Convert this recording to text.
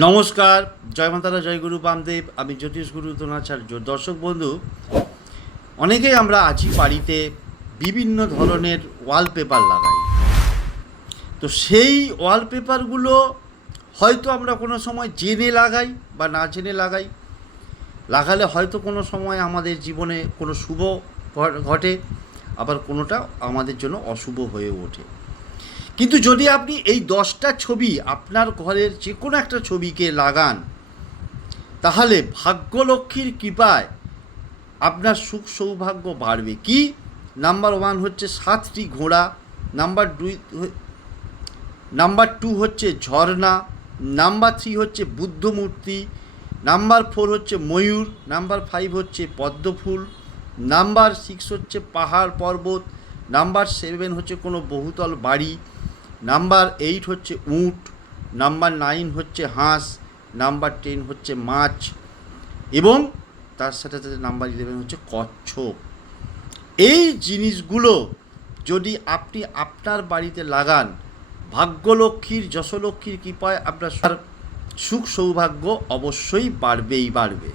নমস্কার, জয় মাতারা, জয় গুরু বামদেব। আমি জ্যোতিষ গুরু দ্রোণাচার্য। দর্শক বন্ধু, অনেকেই আমরা আছি বাড়িতে বিভিন্ন ধরনের ওয়ালপেপার লাগাই। তো সেই ওয়ালপেপারগুলো হয়তো আমরা কোনো সময় জেনে লাগাই বা না জেনে লাগাই। লাগালে হয়তো কোনো সময় আমাদের জীবনে কোনো শুভ ঘটে, আবার কোনোটা আমাদের জন্য অশুভ হয়ে ওঠে। কিন্তু যদি আপনি এই 10টা ছবি আপনার ঘরের যে কোনো একটা ছবিকে লাগান, তাহলে ভাগ্যলক্ষ্মীর কৃপায় আপনার সুখ সৌভাগ্য বাড়বে। কি? নাম্বার 1 হচ্ছে 7টি ঘোড়া, নাম্বার 2 হচ্ছে ঝর্ণা, নাম্বার 3 হচ্ছে বুদ্ধমূর্তি, নাম্বার 4 হচ্ছে ময়ূর, নাম্বার 5 হচ্ছে পদ্মফুল, নাম্বার 6 হচ্ছে পাহাড় পর্বত, নাম্বার 7 হচ্ছে কোনো বহুতল বাড়ি, নাম্বার 8 হচ্ছে উট, নাম্বার 9 হচ্ছে হাঁস, নাম্বার 10 হচ্ছে মাছ, এবং তার সাথে সাথে নাম্বার 11 হচ্ছে কচ্ছপ। এই জিনিসগুলো যদি আপনি আপনার বাড়িতে লাগান, ভাগ্যলক্ষ্মীর যশলক্ষ্মীর কৃপায় আপনার সুখ সৌভাগ্য অবশ্যই বাড়বেই বাড়বে।